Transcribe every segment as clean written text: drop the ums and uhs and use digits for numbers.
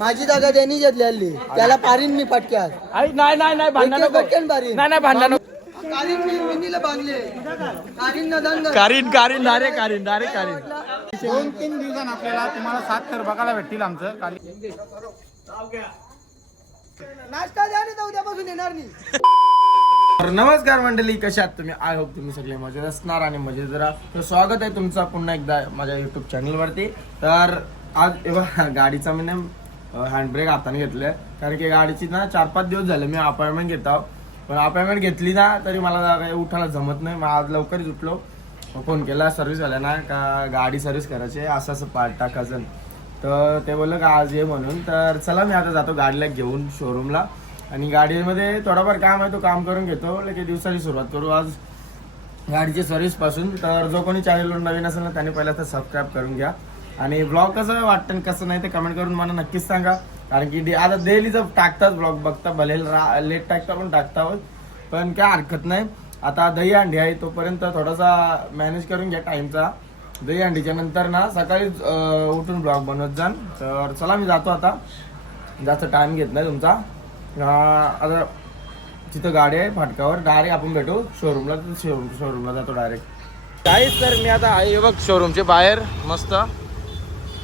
माझी जागा त्यांनी घेतलेली त्याला पारीन मी पटक्यात. नाही नाही नाही भांडण नको. पटक्यान पारीन. नाही नाही भांडण नको. कारीन मिनीला बांधले कारीन ना दंड. कारीन कारीन डायरेक्ट कारीन डायरेक्ट कारीन. 2-3 दिवसांनी आपल्याला तुम्हाला 7 थर बघायला भेटतील आमचं. नाश्ता द्या ना उद्यापासून येणार नाही. नमस्कार मंडळी, कशा आहात तुम्ही? आय होप तुम्ही सगळे मजेत असणार आणि मजेत राहा. तर स्वागत आहे तुमचं पुन्हा एकदा माझ्या युट्यूब चॅनलवरती. तर आज एव्हा गाडीचा मी हँडब्रेक हाताने घेतलाय, कारण की गाडीची ना 4-5 दिवस झाले मी अपॉइंटमेंट घेत आहो. पण अपॉइंटमेंट घेतली ना तरी मला काही उठायला जमत नाही. मग आज लवकरच उठलो, फोन केला सर्व्हिसवाल्यांना का गाडी सर्व्हिस करायची, असं पार्ट टाकायचं. तर ते बोललं का आज ये म्हणून. तर चला मी आता जातो गाडीला घेऊन शोरूमला, आणि गाडीमध्ये थोडाफार काम आहे तो काम करून घेतो. लगेच दिवसाची सुरुवात करू आज गाडीची सर्व्हिसपासून. तर जो कोणी चॅनलवर नवीन असेल ना त्याने पहिला तर सबस्क्राईब करून घ्या, आणि ब्लॉग कसं वाटतं कसं नाही ते कमेंट करून मला नक्कीच सांगा. कारण की आता डेली जर टाकतात ब्लॉग बघता, भले लेट टाकता पण टाकता होत, पण काय हरकत नाही. आता दही अंडी आहे तोपर्यंत थोडासा मॅनेज करून घ्या टाईमचा. दही अंडीच्या नंतर ना सकाळीच उठून ब्लॉग बनवत जाण. तर चला मी जातो आता, जास्त टाइम घेत नाही तुमचा. आता तिथं गाडी आहे फाटकावर, डायरेक्ट आपण भेटू शोरूमला. शोरूमला जातो डायरेक्ट. काहीच तर मी आता आहे बघ शोरूमच्या बाहेर मस्त.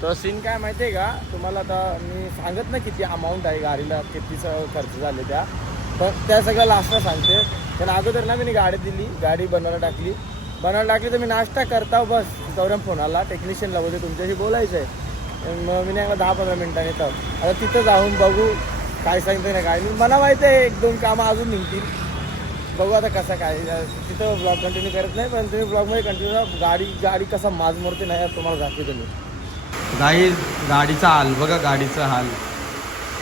तर सीन काय माहिती आहे का तुम्हाला? आता मी सांगत ना किती अमाऊंट आहे गाडीला, किती खर्च झाले त्या, पण त्या सगळ्या लास्टला सांगते. पण अगोदर ना मी गाडी दिली, गाडी बनवायला टाकली तर मी नाश्ता करता बस गौरम फोन आला टेक्निशियनला, बोलते तुमच्याशी बोलायचं आहे. मग मी नाही 10-15 मिनिटांनी येतो. आता तिथं जाऊन बघू काय सांगते ना काय. मला माहिती आहे 1-2 कामं अजून निघतील, बघू आता कसं काय. तिथं ब्लॉग कंटिन्यू करत नाही, पण तुम्ही ब्लॉगमध्ये कंटिन्यू गाडी कसा माज मोडते नाही तुम्हाला दाखवते मी. गाडीचा हाल बघा, गाडीचा हाल.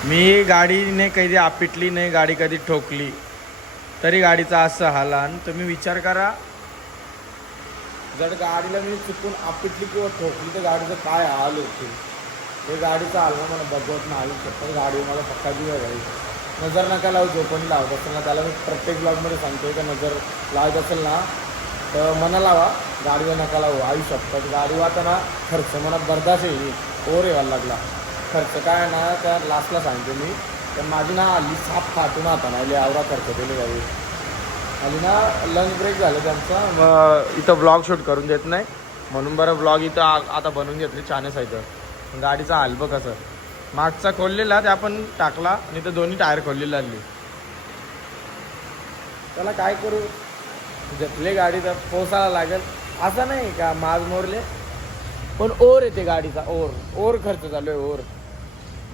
मी गाडीने कधी आपटली नाही, गाडी कधी ठोकली तरी गाडीचा असं हाल. आणि तुम्ही विचार करा, जर गाडीला मी चुकून आपटली किंवा ठोकली तर गाडीचं काय हाल होते. हे गाडीचा हाल ना मला बघवत नाही आली शकतं. गाडी मला पक्का दिवा गाडी. नजर नका लावू, जो कोणी लावत असेल ना त्याला मी प्रत्येक ब्लॉगमध्ये सांगतोय का नजर लावत असेल ना तर मना लावा, गाडीला नका लावू. आई शकतात गाडी वाहताना खर्च मला बर्दाश्त येईल, ओर यायला लागला. खर्च काय ना त्या लास्टला सांगते मी. तर माझी ना हल्ली साप फाटून आता ना आवरा खर्च केले गाडी. आणि ना लंच ब्रेक झालं त्यांचा, इथं ब्लॉग शूट करून देत नाही म्हणून बरं ब्लॉग इथं आता बनवून घेतले छानच आहे. तर गाडीचा हाल बघ कसं. मागचा खोललेला ते आपण टाकला आणि तर दोन्ही टायर खोललेला आली. त्याला काय करू, घेतले गाडी तर पोसायला लागेल. असं नाही का माज मोरले, पण ओर येते गाडीचा, ओर खर्च चालू आहे ओर.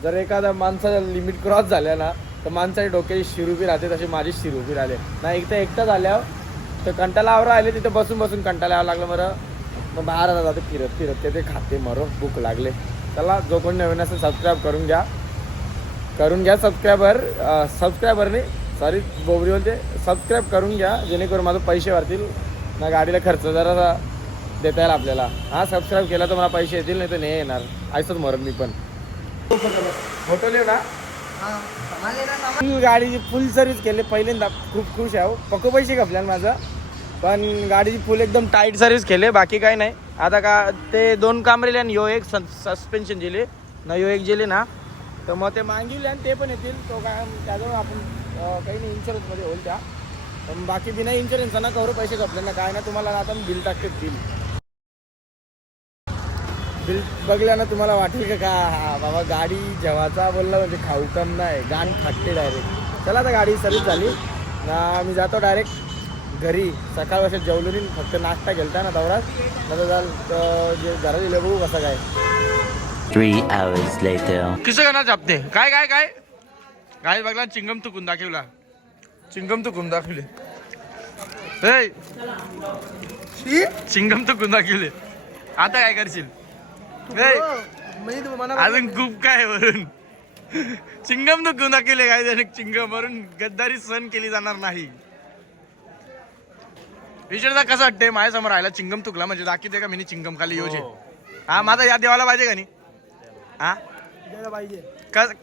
जर एखादा माणसाचा लिमिट क्रॉस झाल्या ना तर माणसाची डोक्याची शिर उभी राहते, तशी माझी शिर उभी राहिले ना. एकटा झाल्यावर तर कंटाळावर राहिले, तिथे बसून कंटाळा यावं लागलं. बरं मग बाहेर जाते फिरत ते खाते मरो भूक लागले. चला जो कोणी नवीन असेल सबस्क्राईब करून घ्या सबस्क्रायबरने सॉरी बोबरी होते, सबस्क्राईब करून घ्या जेणेकरून माझं पैसे वाढतील ना. गाडीला खर्च जरा देता येईल आपल्याला. हा सबस्क्राईब केला तर मला पैसे येतील, नाही तर नाही येणार. ऐसच मरण मी पण. फोटो लिहू ना. गाडीची फुल सर्व्हिस केली पहिल्यांदा, खूप खुश आहे. पक्को पैसे खपल्या माझा, पण गाडीची फुल एकदम टाईट सर्व्हिस केली, बाकी काही नाही. आता का ते 2 काम राहिले आणि एक सस्पेन्शन दिले ना, एक गेले ना तर मग ते मागिवले आणि ते पण येतील. तो काय त्याजवळ आपण काही नाही इन्शुरन्समध्ये होईल त्या. पण बाकी बिना इन्शुरन्स ना करू पैसे खपले ना काय ना. तुम्हाला आता बिल टाकते, बिल बघल्यानं तुम्हाला वाटेल का हा बाबा गाडी जेव्हाचा बोलला म्हणजे खाऊ कम नाही, गाण फाटते डायरेक्ट. चला आता गाडी सर्व्हिस झाली ना, मी जातो डायरेक्ट घरी. सकाळ वर्षात जेवलो नाही, फक्त नाश्ता गेलता ना दौरात. नंतर जे घरात दिलं बघू कसं काय. 3 hours later. कसं करणार छापते काय काय काय गाडी बघला, चिंगम तुकून दाखवला, चिंगम तुकून दाखवले, चिंगम तुकून दाखवले. आता काय करशील? अजून खूप काय वरून चिंगम तुकून दाखवले काय त्याने. चिंगम वरून गद्दारी सहन केली जाणार नाही. विचारता कसं वाटते माझ्या समोर राहिला चिंगम तुकला म्हणजे दाखवते का मी चिंगम खाली योजे. हा माझा याद देवाला पाहिजे का नाही? हा पाहिजे.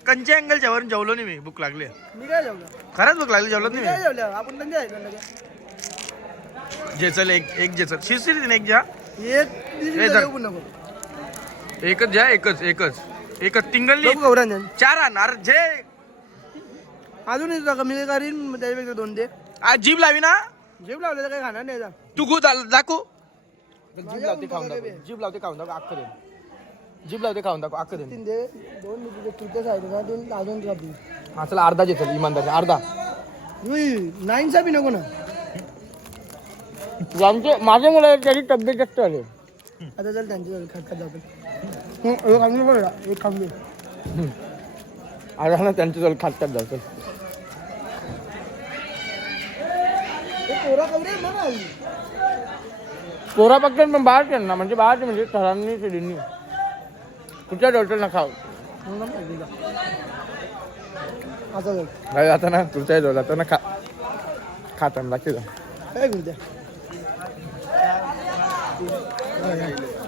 कंचे अँगलच्या वरून जेवलो नाही मी, भूक लागली. मी काय जेवलं? खरंच भूक लागली, जेवलोच नाही आपण धंदे आहे जे चल एक जे चल शिरशिरी एक ज्या नको. एकच ज्या एकच एक टिंगलली बघू गौरांजन 4 आणणार जे अजून येतो कमी करीन त्याच्यापेक्षा 2 दे. आज जीभ लावी ना जेव लावलेलं काही खाणार नाही तू दाखव जीभ लावते खाऊन दाखव जीभ लावते खाऊन दाखव अख्खं दे जीभ लावते खाऊन दाखव अख्खं दे 3 दे 2 तुझ्या साईड ना 2 अजून खाती. हा चला अर्धा घेतो इमानदार अर्धा 9 चा बी नको ना. माझ्या मुलं त्याची तब्येत जास्त आली आता चल त्यांच्या खटखट जातो. एक खांबे आता ना त्यांच्या जवळ खातात जायचं पोरा फक्त पण बाहेर ना म्हणजे बाहेर म्हणजे सरांनी शिडींनी कुठल्या डॉक्टर ना खाऊ आता आता ना तुमच्या जवळ आता ना खाताना लागते काय बोलते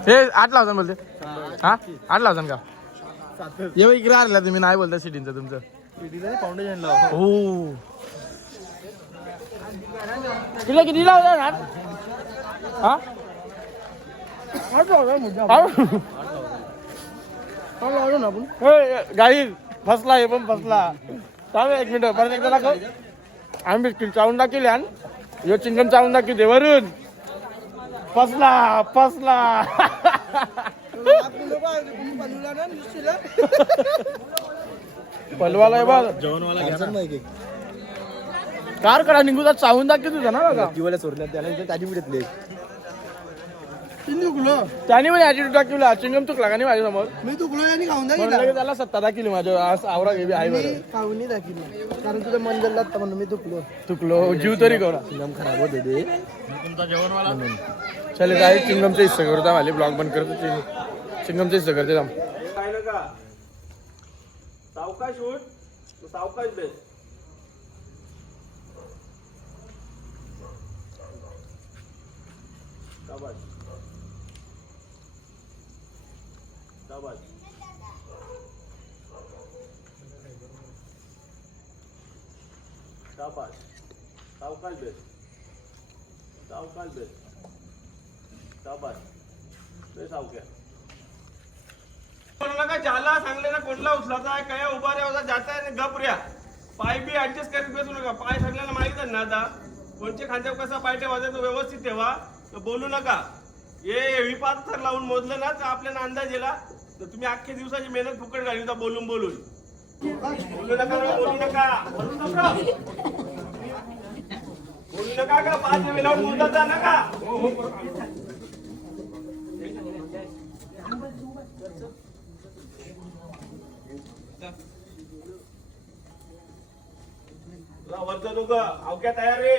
हे 8 लावसान बोलते हा 8 लावसान का ये इकडे आला तुम्ही नाही बोलता सिटींचं तुमचं फाउंडेशन हो तुला किती लावला ना हा लावलो ना आपण. गाई फसला हे पण फसला चालू 1 मिनिट परत एकदा दाखव आम्ही बिस्किट चावून दाखवले आणि चिंगम चावून दाखवते वरून फसला पलवाला बघ कार करा निघून चावून दाखवत तुझा ना बघा जीवाला सोडल्या त्याला त्याची मिळतले त्याने पण ऍटिट्यूड दाखवला चिंगम चुकला का नाही माझ्या समोर मी तुकलो आणि खाऊन त्याला 17 दाखवली माझ्या आज आवरा गेली आहे बरं खाऊन दाखवली कारण तुझं मन जल्ला म्हणून मी चुकलो जीव तरी करा चिंगम खराब होते ते चले काय चिंगमचा हिस्सा करता वाले ब्लॉग बंद करतो चिंगमचा हिस्सा करते जाम काय नका सावकाश उठ सावकाश बेस शाबाश शाबाश शाबाश सावकाश बेस सावकाश बेस शाबाश बेस सावक्या कोणाला झाला सांगले ना कोणला उचलाचा आहे काय उभा रे होता जाता आहे गपऱ्या पाय बी ऍडजस्ट करीत बसू नका पाय सगळ्यांना माहित आहे ना आता कोणच्या खांद्यावर कसा पाय ठेवायचा तो व्यवस्थित ठेवा बोलू नका हे विपात थर लावून मोजलं ना तर आपल्याला अंदाज येला तर तुम्ही अख्ख्या दिवसाची मेहनत फुकट घाली होता बोलून बोलू नका बोलू नका का 5 वेळा मोजता नका वरचं लोक अवक्या तयार रे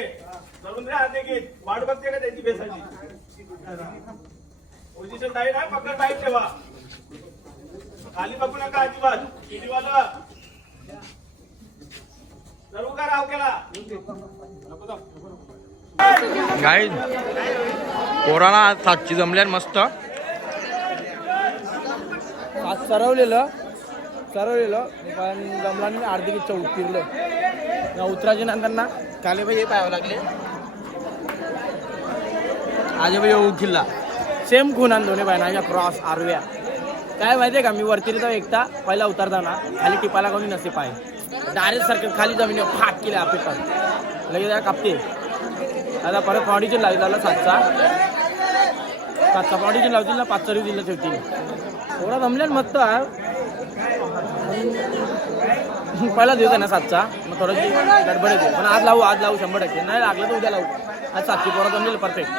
चढून रे हात घेत वाट बघते का त्याची बेसाची पोझिशन टाईट आहे पकड टाईट ठेवा खाली बघू नका अजिबात कितीवाला सर्व करा अवक्याला काय पोराला सातची जमल्यान मस्त सरवलेलं पण जमला नाही अर्धी किच्चा उतरलं उतराच्या नंतर ना काले भाई हे पाहावं लागले आजे भाई उठिल्ला सेम खुनान दोन्ही बायना क्रॉस आरव्या काय माहितीये का मी वरती येतो एकटा पहिला उतरताना खाली टिपाला कोणी नसते पाय डायरेक्ट सारखं खाली जमिनीवर फाट केले आपल्या लगेच त्या कापते आता परत फाउंडेशन लावली त्याला 7चा फाउंडेशन लावतील ना 5 तरी दिलं ठेवतील थोडा जमल्यान मस्त पहिला दिवस आहे ना 7चा मग थोडंशी गडबड येते पण आज लावू 100% नाही लागलं तर उद्या लावू आज 7ची पोरं जमलेलं परफेक्ट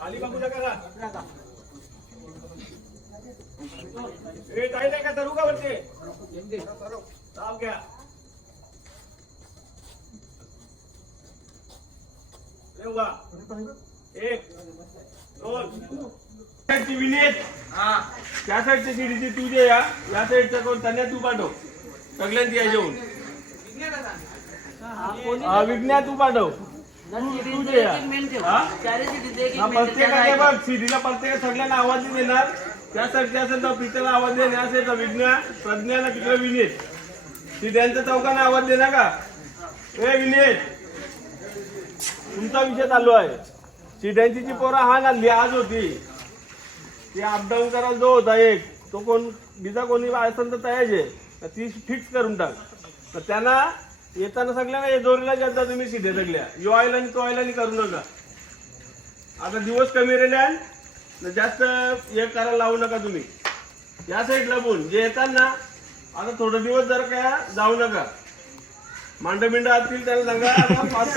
खाली बघू नका टाईट आहे का धरू का वरती साव घ्या वा 1 2 साईडची विनीत त्या साईडची सीडीची तू जे या साईडचा कोण त्यांना तू पाठव सगळ्यांची या जेवून विज्ञा तू पाठव प्रत्येकाने बघ सीडीला प्रत्येक सगळ्यांना आवाज नाही देणार. त्यासाठी असेल तर पित्याला आवाज देणे असेल तर विज्ञान प्रज्ञाला तिकडे विनेत सीड्यांच्या चौकाने आवाज देणार का. ए विनेत तुमचा विषय चालू आहे. सीड्यांची जी पोरं हा ना आज होती ती अपडाऊन करायला जो होता एक तो कोण बिजा कोणी असेल तर तयार आहे ती फिक्स करून टाक. तर त्यांना येताना सगळ्यांना हे जोरीला जाता तुम्ही सीधे सगळ्या यो आयला आणि तो आयला करू नका. आता दिवस कमी राहिले जास्त हे करायला लावू नका तुम्ही. या साईडला बोल जे येतात ना आता थोडं दिवस जर काय जाऊ नका. मांड बिंड असतील त्याला सांगा आता 5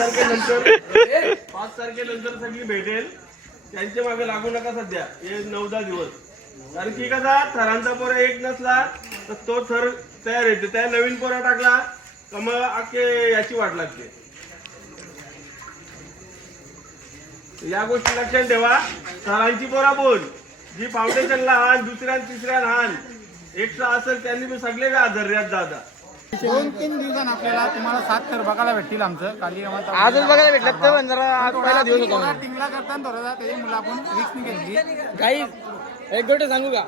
तारखेनंतर सगळी भेटेल. त्यांच्या मागे लागू नका सध्या हे 9-10 दिवस. कारण की कसा थरांचा पोरा एक नसला तर तो थर तयार येते. त्या नवीन पोरा टाकला तर मग अख्खे याची वाट लागते. या गोष्टी लक्षात ठेवा. थरांची पोरा बोल जी फाउंडेशनला हान दुसऱ्या तिसऱ्या हान एक्स्ट्रा असेल त्यांनी मी सगळे हजर जाता. 2-3 दिवसांनी आपल्याला तुम्हाला 7 थर बघायला भेटतील. आमचं काली आजच बघायला भेटलं तर जरा आज पहिला दिवस होता. टीमला करताना थोडा त्याची मुलं आपण रिस्क घेतली. काही एक गोष्ट सांगू का.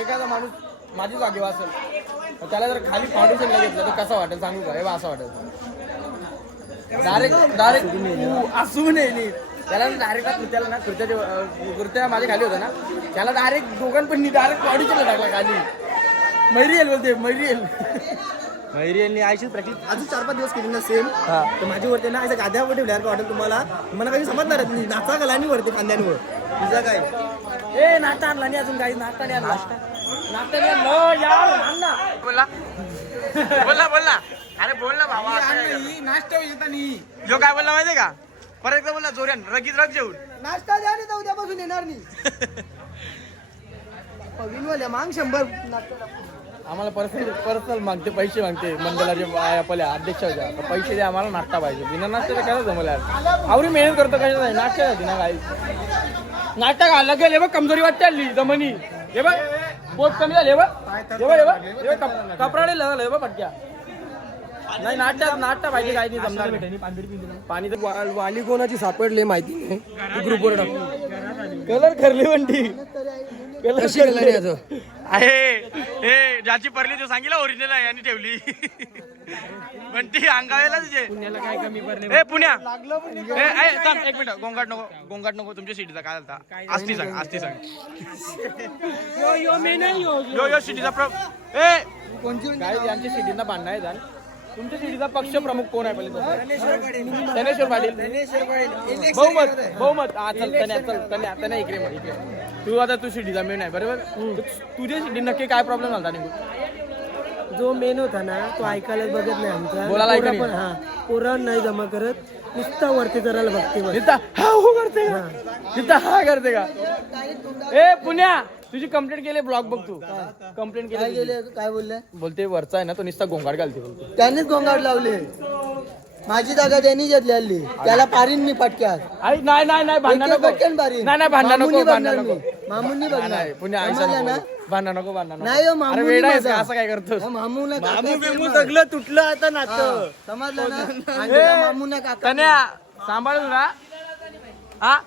एखादा माणूस माझी जागेवर असेल त्याला जर खाली फाउंडेशनला घेतलं तर कसं वाटेल सांगू का. हे असं वाटेल डायरेक्ट असू नये त्याला डायरेक्ट त्याला ना कुर्त्या माझ्या खाली होता ना त्याला डायरेक्ट दोघांपणी डायरेक्ट फाउंडेशनला टाकला खाली. मैरियल बोलते मैरियलनी आयची प्रॅक्टिस अजून 4-5 दिवस केली ना सेम. तर माझी वरती ना असं गाद्यावर ठेवल्यावर वाटेल तुम्हाला मला काही समजणार नाही. नाचा का लानी वरती खांद्यांवर तुझा काय ए नाश्ता आणला नाही अजून काही नाश्ता नाही आणला. बोला अरे बोल ना भावा. नाश्ता जो काय बोलला माहितीये का परत एकदा बोलला जोऱ्यान रगीत रग जेवून नाश्ता द्या नाही तर उद्यापासून येणार नाही. विनवाल्या मांग 100 नाश्ता. आम्हाला पर्सनल मागते पैसे मागते मंडळाचे आपल्या अध्यक्ष होत्या पैसे द्या आम्हाला नाश्ता पाहिजे. बिना नाश्ता काय जमला आवडी मेहनत करतो कशा नाश्ता ना काही नाश्ता घालला गेले बघ कमजोरी वाटते आली जमनी. हे बघ पोट कमी झाले बघ कपराडे झालं बघ पटक्या नाही नाश्ता पाहिजे काही नाही जमणार. पाणी तर वाली कोणाची सापडले माहिती नाही ग्रुपवर टाकून कलर खरले वंटी कलर आहे ज्याची परली तो सांगितलं ओरिजिनल आहे यांनी ठेवली पण ती अंगावेला तुझे पुण्याला काय कमी पडले. ए पुण्या एक मिनिट गोंगाट नको तुमच्या सिटीचा काय झालता आस्ती सांग यो सिटीचा काय यांच्या सिटीना भांडणं आहे. तुमच्या सिटीचा पक्ष प्रमुख कोण आहे पहिले ज्ञानेश्वर पाटील बहुमत त्याने इकडे तू आता तू सिटीचा मेन आहे बरोबर. तुझ्या सिटी नक्की काय प्रॉब्लेम झाला नाही. जो मेन होता ना तो ऐकायला बघत नाही आमचा बोलायला पण हा पोरा नाही जमा करत नुसता वरती करायला बघते हा करते का. ए पुण्या तुझी कंप्लेंट केली ब्लॉग बघ तू कंप्लेंट केली काय बोलले बोलते वरचा आहे ना तो नुसता गोंगाट घालते त्यांनीच गोंगाट लावले. माझी जागा त्यांनी घेतली हल्ली त्याला पारीन मी पटक्यात. नाही भांडण नको पटकन पारीन नाही भांडण नको मामूंनी बघणार पुण्या भांडण नको नाही हो मामू असं काय करतो मामूला सगळं तुटलं आता नातं समजलं ना मामूना काका सांभाळून ना हा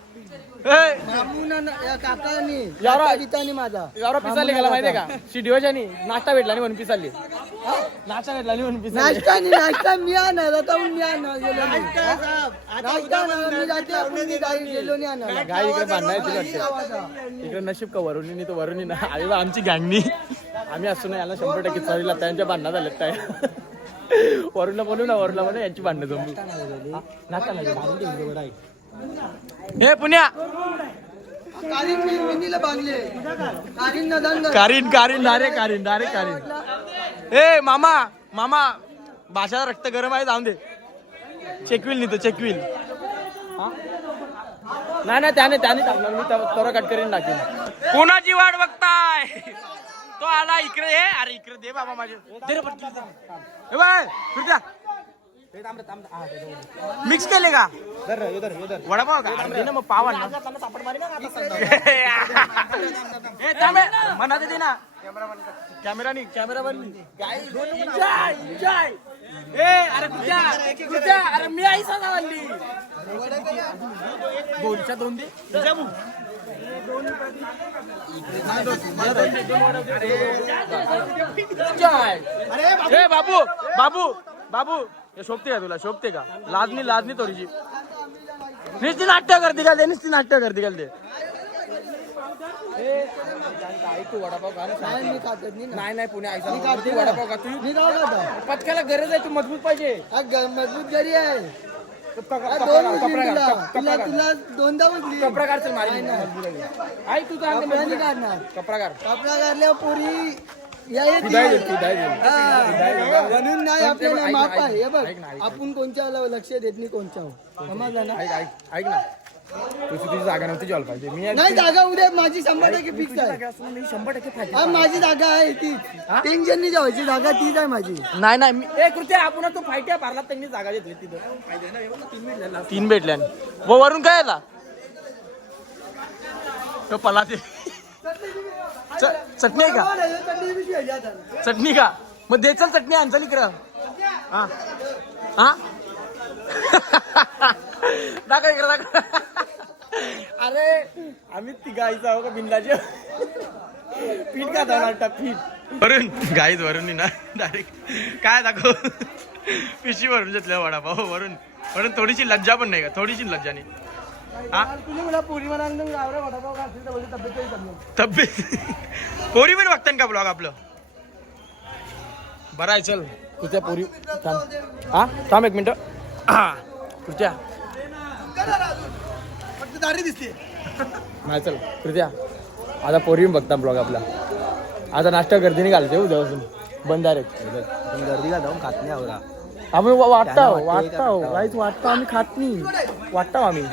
काकानी माझा एवढा पिसाली गेला माहितीये का शिडिओच्यानी नाश्ता भेटला नाही म्हणून पिसाली नाश्ता भेटला नाही म्हणून पिसाली नाश्ता मी आणणार गाई इकडे बांधायची वाटते इकडे नशीब का वरुणी तो वरुणी ना आई बा आमची गँगनी आम्ही असतो ना याला 100% चवीला त्यांच्या भांडणात झालेत काय वरुणला बोलू ना यांची भांडणं जमली नाश्ता नाही. हे पुण्या कारीन ए मामा भाषा रक्त गरम आहे जाऊन दे चेकविल नाही तो चेकविल नाही त्याने टाकणार मी तोरा कट करीन टाकेन. कोणाची वाट बघताय तो आला इकडे अरे इकडे दे बाबा माझे मिक्स केले का वडापाव का दे ना मग पाव आण ना. ए थांबे म्हणा दे ना कॅमेरा ए अरे कुठ्या अरे मी आई सांगावली दोनच्या दोन दे ए बाबू हे शोभते का तुला शोभते का लाजनी थोडीशी नुसती नाट्य करते का ते ऐकू वडापाव खा ना. नाही मी खात नाही पुणे मी ऐसा खाते ना. वडापाव का तू मी गाव खाता पटक्याला गरज आहे तू मजबूत पाहिजे मजबूत घरी आहे कपडा दोन उचली तुला दोनदा उचली काढ मारी ऐक तू कपड्याने काढणार कपडा काढ कपडा काढल्यावर पोरी या येतील. पिदाई देईल. हा. म्हणून नाही आपल्याला ऐक, माप ऐक, आहे हे बघ ऐक ना, ऐक. आपण कोणच्या लक्ष देत नाही कोणच्या समजलं ना ऐक ना तुझी जागा नव्हती जॉल पाहिजे मी नाही जागा उद्या माझी 100% फिक्स आहे मी 100% फायदा हा माझी जागा आहे तीच टेन्शन नाही जेवायची जागा तीच आहे माझी नाही मी एक कृत्या आपण तो फायट्या पारला त्यांनी जागा घेतली तिथं 3 भेटल्या वो वरून काय आला तो पलाते चटणी आहे का चटणी का मग दे चल चटणी आण चल इकडं हा दाखव इकडं दाखव अरे आम्ही ती गाईचा आहो का बिंदाचे पीठ का दाखवता पीठ वरून गाईच वरून ना डायरेक्ट काय दाखव पिशी वरून घेतल्या वडापाव वरून थोडीशी लज्जा पण नाही का थोडीशी लज्जा नाही हा तुम्ही मला पोरी म्हणाल गावरा वडापाव खातील तर बोलली तब्येत कमी तब्येत पोरी पण बघतान का ब्लॉग आपलं बरं आहे चल कुठल्या पोरी थांब एक मिनिट कुठच्या फक्त दाढी दिसते नाही चल कृत्या आता पोरी बघता ब्लॉग आपला आता नाश्ता गर्दीने घालते उद्यापासून बंद आहे गर्दी का जाऊन खात नाही आवरा आम्ही वाटतो आम्ही खात नाही वाटतो आम्ही